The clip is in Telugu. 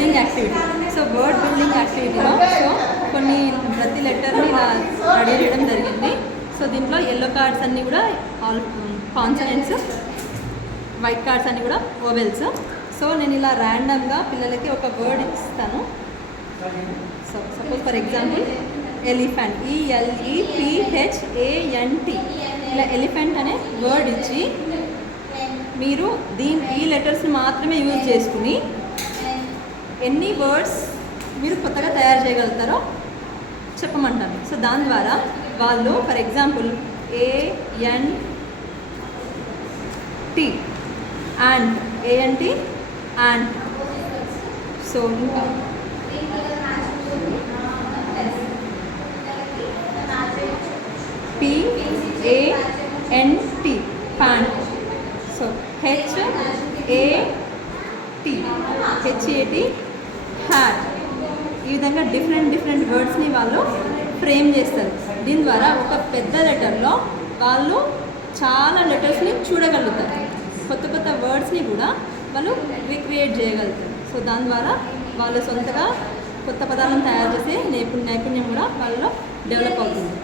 Building activity. So word building యాక్టివిటీలో సో కొన్ని ప్రతి లెటర్ని ఇలా రెడీ చేయడం జరిగింది. సో దీంట్లో ఎల్లో కార్డ్స్ అన్నీ కూడా ఆల్ కాన్సనెంట్స్, వైట్ కార్డ్స్ అన్నీ కూడా వోవెల్స్. సో నేను ఇలా ర్యాండమ్గా పిల్లలకి ఒక వర్డ్ ఇస్తాను. So suppose for example elephant, ELEPHANT, ఇలా ఎలిఫెంట్ అనే వర్డ్ ఇచ్చి మీరు ఈ లెటర్స్ని మాత్రమే యూజ్ చేసుకుని ఎన్ని వర్డ్స్ మీరు కొత్తగా తయారు చేయగలుగుతారో చెప్పమంటాను. సో దాని ద్వారా వాళ్ళు for example ANT ant. So ఇంకా PANT pant. So HAT hat. ఈ విధంగా డిఫరెంట్ వర్డ్స్ని వాళ్ళు ఫ్రేమ్ చేస్తారు. దీని ద్వారా ఒక పెద్ద లెటర్లో వాళ్ళు చాలా లెటర్స్ని చూడగలుగుతారు. కొత్త వర్డ్స్ని కూడా వాళ్ళు రీక్రియేట్ చేయగలుగుతారు. సో దాని ద్వారా వాళ్ళు సొంతగా కొత్త పదాలను తయారు చేసే నైపుణ్యం కూడా వాళ్ళలో డెవలప్ అవుతుంది.